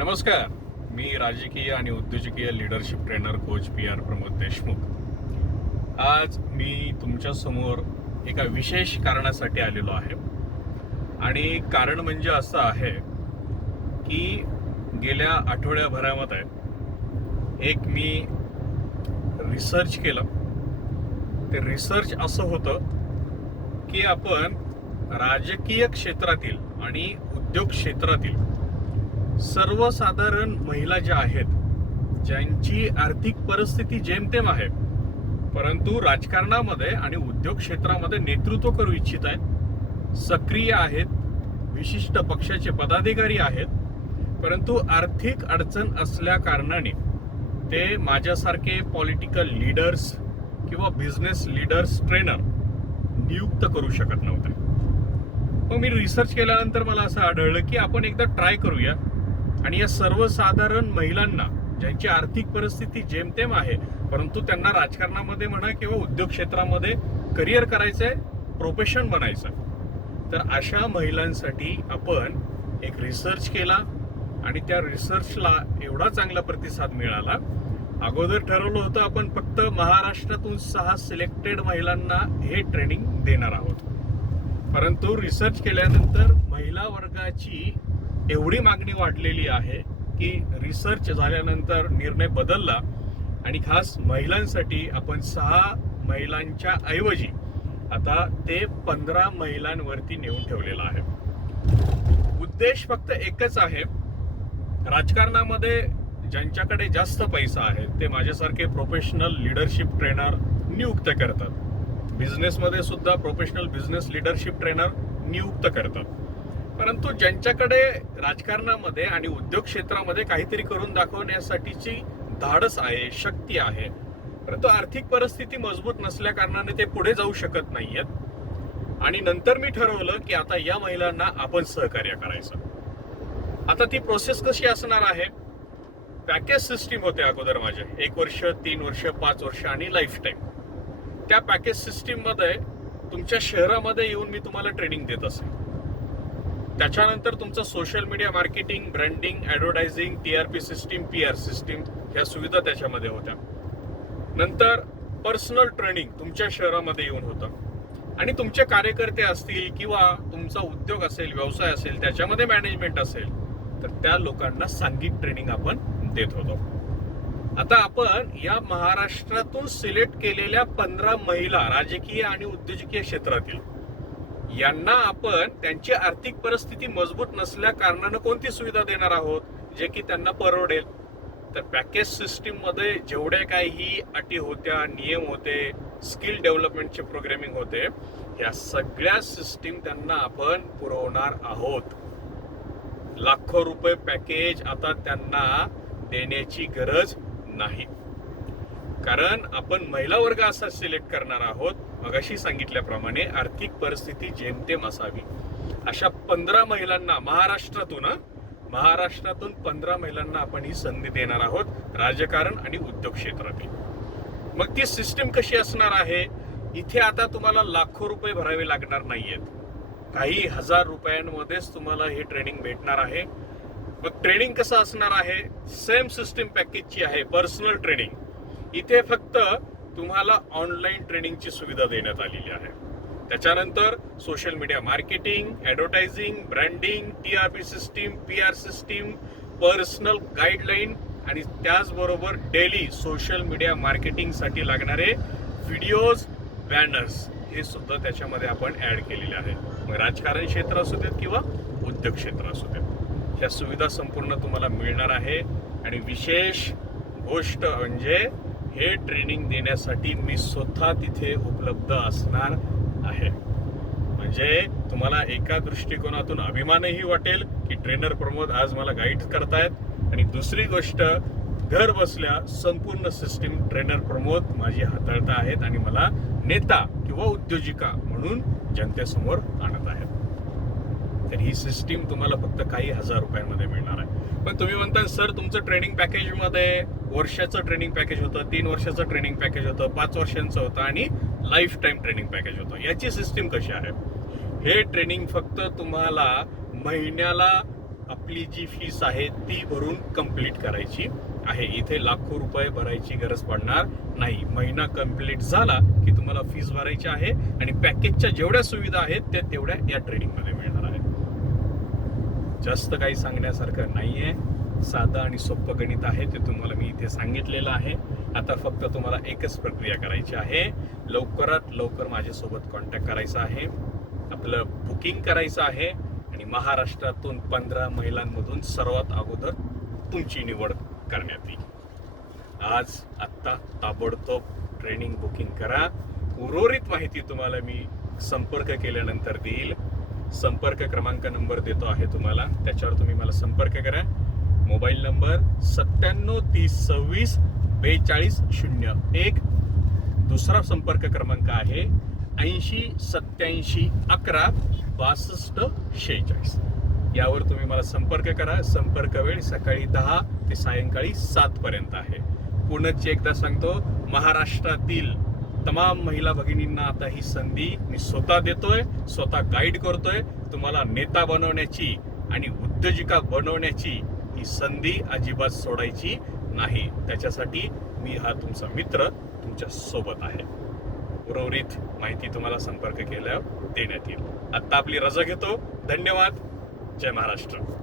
नमस्कार. मी राजकीय आणि उद्योजकीय leadership trainer coach P R Pramod Deshmukh. आज मी तुमच्यासमोर एका विशेष कारणासाठी आलेलो आहे. आणि कारण म्हणजे असं आहे की गेल्या आठवड्याभरामध्ये एक मी रिसर्च केलं. ते रिसर्च असं होतं की आपण राजकीय क्षेत्रातील आणि उद्योग क्षेत्रातील सर्वसाधारण महिला ज्या आहेत ज्यांची आर्थिक परिस्थिती जेमतेम आहे परंतु राजकारणामध्ये आणि उद्योग क्षेत्रामध्ये नेतृत्व करू इच्छित आहेत सक्रिय आहेत विशिष्ट पक्षाचे पदाधिकारी आहेत परंतु आर्थिक अडचण असल्या कारणाने ते माझ्यासारखे पॉलिटिकल लीडर्स किंवा बिझनेस लीडर्स ट्रेनर नियुक्त करू शकत नव्हते. मग मी रिसर्च केल्यानंतर मला असं आढळलं की आपण एकदा ट्राय करूया. आणि या सर्वसाधारण महिलांना ज्यांची आर्थिक परिस्थिती जेमतेम आहे परंतु त्यांना राजकारणामध्ये म्हणा किंवा उद्योग क्षेत्रामध्ये करिअर करायचंय प्रोफेशन बनायचं तर अशा महिलांसाठी आपण एक रिसर्च केला आणि त्या रिसर्चला एवढा चांगला प्रतिसाद मिळाला. अगोदर ठरवलं होतं आपण फक्त महाराष्ट्रातून सहा सिलेक्टेड महिलांना हे ट्रेनिंग देणार आहोत. परंतु रिसर्च केल्यानंतर महिला वर्गाची एवढी मागणी वाढलेली आहे की रिसर्च झाल्यानंतर निर्णय बदलला आणि खास महिलांसाठी आपण सहा महिलांच्या ऐवजी आता ते पंधरा महिलांवरती नेऊन ठेवलेलं आहे. उद्देश फक्त एकच आहे. राजकारणामध्ये ज्यांच्याकडे जास्त पैसा आहे ते माझ्यासारखे प्रोफेशनल लिडरशिप ट्रेनर नियुक्त करतात. बिझनेसमध्ये सुद्धा प्रोफेशनल बिझनेस लिडरशिप ट्रेनर नियुक्त करतात. परंतु ज्यांच्याकडे राजकारणामध्ये आणि उद्योग क्षेत्रामध्ये काहीतरी करून दाखवण्यासाठीची धाडस आहे शक्ती आहे परंतु आर्थिक परिस्थिती मजबूत नसल्या कारणाने ते पुढे जाऊ शकत नाहीयेत. आणि नंतर मी ठरवलं की आता या महिलांना आपण सहकार्य करायचं. आता ती प्रोसेस कशी असणार आहे? पॅकेज सिस्टीम होते अगोदर माझे. एक वर्ष तीन वर्ष पाच वर्ष आणि लाईफ टाईम त्या पॅकेज सिस्टीममध्ये तुमच्या शहरामध्ये येऊन मी तुम्हाला ट्रेनिंग देत असेल. त्याच्यानंतर तुमचं social media marketing branding advertising T R P system P R system ह्या सुविधा त्याच्यामध्ये होत्या. नंतर पर्सनल ट्रेनिंग तुमच्या शहरामध्ये येऊन होतं. आणि तुमचे कार्यकर्ते असतील किंवा तुमचा उद्योग असेल व्यवसाय असेल त्याच्यामध्ये मॅनेजमेंट असेल तर त्या लोकांना सांघिक ट्रेनिंग आपण देत होतो. आता आपण या महाराष्ट्रातून सिलेक्ट केलेल्या पंधरा महिला राजकीय आणि उद्योजकीय क्षेत्रातील यांना आपण त्यांची आर्थिक परिस्थिती मजबूत नसल्या कारणानं कोणती सुविधा देणार आहोत? जे की त्यांना परवडेल. तर पॅकेज सिस्टीममध्ये जेवढ्या काही अटी होत्या नियम होते स्किल डेव्हलपमेंटचे प्रोग्रामिंग होते या सगळ्या सिस्टीम त्यांना आपण पुरवणार आहोत. लाखो रुपये पॅकेज आता त्यांना देण्याची गरज नाही. कारण आपण महिला वर्ग असा सिलेक्ट करणार आहोत मगाशी सांगितल्याप्रमाणे आर्थिक परिस्थिती जेमतेम असावी. अशा पंधरा महिलांना महाराष्ट्रातून महाराष्ट्रातून पंधरा महिलांना आपण ही संधी देणार आहोत राजकारण आणि उद्योग क्षेत्रातील. मग ती सिस्टीम कशी असणार आहे? इथे आता तुम्हाला लाखो रुपये भरावे लागणार नाहीयेत. काही हजार रुपयांमध्येच तुम्हाला हे ट्रेनिंग भेटणार आहे. मग ट्रेनिंग कसं असणार आहे? सेम सिस्टीम पॅकेजची आहे पर्सनल ट्रेनिंग इथे फक्त तुम्हाला ऑनलाईन ट्रेनिंगची सुविधा देण्यात आलेली आहे. त्याच्यानंतर social media marketing advertising branding T R P system P R system personal guideline आणि त्याचबरोबर डेली सोशल मीडिया मार्केटिंगसाठी लागणारे व्हिडिओज बॅनर्स हे सुद्धा त्याच्यामध्ये आपण ॲड केलेले आहेत मग राजकारण क्षेत्र असू देत किंवा उद्योग क्षेत्र असू देत ह्या सुविधा संपूर्ण तुम्हाला मिळणार आहे. आणि विशेष गोष्ट म्हणजे हे ट्रेनिंग देण्यासाठी मी स्वतः तिथे उपलब्ध असणार आहे. म्हणजे तुम्हाला एका दृष्टिकोनातून अभिमानही वाटेल की ट्रेनर प्रमोद आज मला गाईड करतायत. आणि दुसरी गोष्ट घर बसल्या संपूर्ण सिस्टीम ट्रेनर प्रमोद माझी हाताळता आहेत आणि मला नेता किंवा उद्योजिका म्हणून जनतेसमोर आणत आहेत. तर ही सिस्टीम तुम्हाला फक्त काही हजार रुपयांमध्ये मिळणार आहे. पण तुम्ही म्हणता सर तुमचं ट्रेनिंग पॅकेजमध्ये वर्षाचं ट्रेनिंग पॅकेज होतं तीन वर्षाचं ट्रेनिंग पॅकेज होतं पाच वर्षांचं होतं आणि लाईफ टाईम ट्रेनिंग पॅकेज होतं. याची सिस्टीम कशी आहे? हे ट्रेनिंग फक्त तुम्हाला महिन्याला आपली जी फीस आहे ती भरून कंप्लीट करायची आहे. इथे लाखो रुपये भरायची गरज पडणार नाही. महिना कंप्लीट झाला की तुम्हाला फीस भरायची आहे आणि पॅकेजच्या जेवढ्या सुविधा आहेत त्या तेवढ्या या ट्रेनिंगमध्ये मिळणार आहेत. जास्त काही सांगण्यासारखं नाहीये. साधं आणि सोपं गणित आहे ते तुम्हाला मी इथे सांगितलेलं आहे. आता फक्त तुम्हाला एकच प्रक्रिया करायची आहे. लवकरात लवकर माझ्यासोबत कॉन्टॅक्ट करायचा आहे. आपलं बुकिंग करायचं आहे आणि महाराष्ट्रातून पंधरा महिलांमधून सर्वात अगोदर तुमची निवड करण्यात येईल. आज आत्ता ताबडतोब ट्रेनिंग बुकिंग करा. उर्वरित माहिती तुम्हाला मी संपर्क केल्यानंतर देईल. संपर्क क्रमांक नंबर देतो आहे तुम्हाला. त्याच्यावर तुम्ही मला संपर्क करा. मोबाईल नंबर सत्त्याण्णव तीस सव्वीस बेचाळीस शून्य एक. दुसरा संपर्क क्रमांक आहे ऐंशी सत्याऐंशी अकरा बासष्ट शेहेचाळीस. यावर तुम्ही मला संपर्क करा. संपर्क वेळ सकाळी दहा ते सायंकाळी सातपर्यंत आहे. पुनश्च एकदा सांगतो महाराष्ट्रातील तमाम महिला भगिनींना आता ही संधी मी स्वतः देतोय स्वतः गाईड करतोय. तुम्हाला नेता बनवण्याची आणि उद्योजिका बनवण्याची ही संधी अजिबात सोडायची नाही. त्याच्यासाठी मी हा तुमचा मित्र तुमच्यासोबत आहे. उर्वरित माहिती तुम्हाला संपर्क केल्यावर देण्यात येईल. आत्ता आपली रजा घेतो. धन्यवाद. जय महाराष्ट्र.